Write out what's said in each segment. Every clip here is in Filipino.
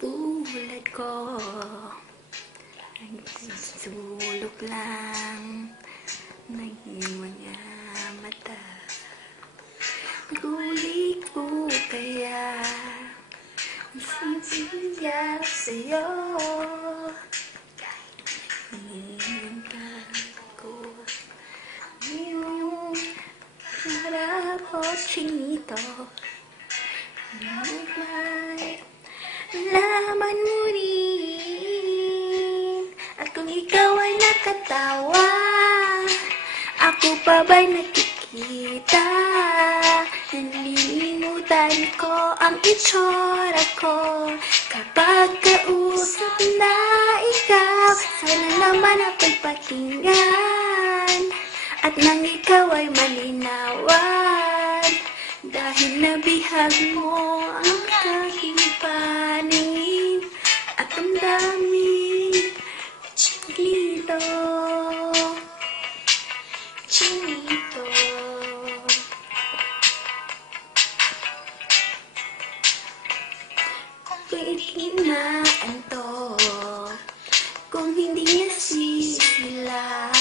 Tulad ko ay sulok lang ng iyong mga mata. Gulit ko kaya ang sinsiya sa'yo. Hinihintay ko ngayong harap o chinito. May laman mo rin. At kung ikaw ay nakatawa, ako pa ba'y nakikita? Nalilimutan ko ang itsura ko kapag kausap na ikaw. Sana naman ako'y pakinggan at nang ikaw ay malinawan, dahil nabihag mo ang aking paningin at ang daming chinito. Chinito. Kung ikinaantok, kung hindi niya sisilaw,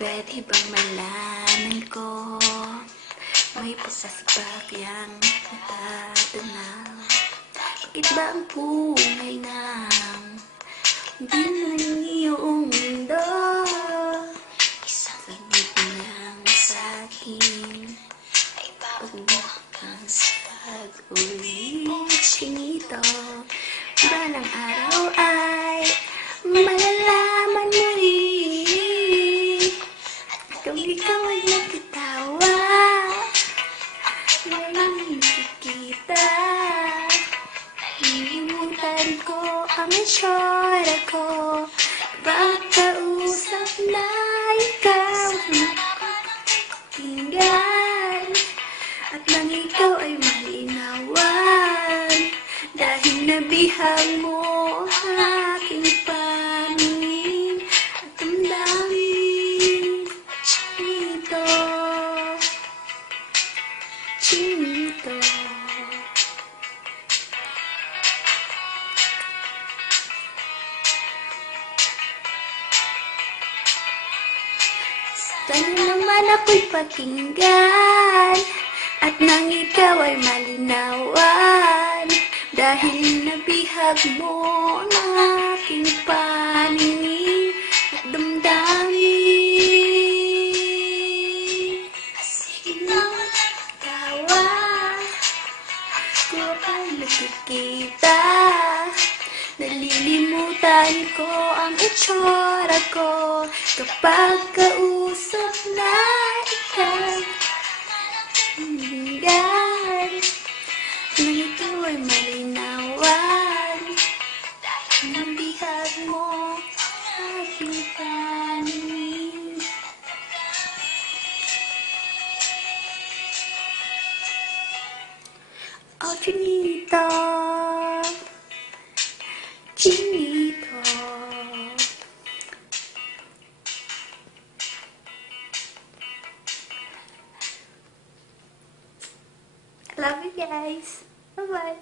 pwede bang malaman ko may pagkasipagyang natatanaw? Bakit ba ang pungay ng hindi ng iyong mundo? Sagot lang sa'kin ay pagmukhang pag-uling chinito. Balang araw ay malalaman mo rin. Kung ikaw ay nagkatawa, walang nakikita. Nalimutan ko ang itsura ko kapag kausap na ikaw. Tinggan at nang ikaw ay malinawan, dahil nabihag mo ang aking paningin at ang daming chinito. Chinito. Sana naman ako'y pakinggan at nang ikaw ay malinawan, dahil nabihag mo ang aking paningin at damdamin. Tawa ko ay nakikita. Nalilimutan ko ang itsura ko kapag kausap na ikaw. Hinggan nang ikaw ay malinawan, dahil nabihag mo aking paningin. Oh, chinito. Chinito. I love you guys. Bye-bye.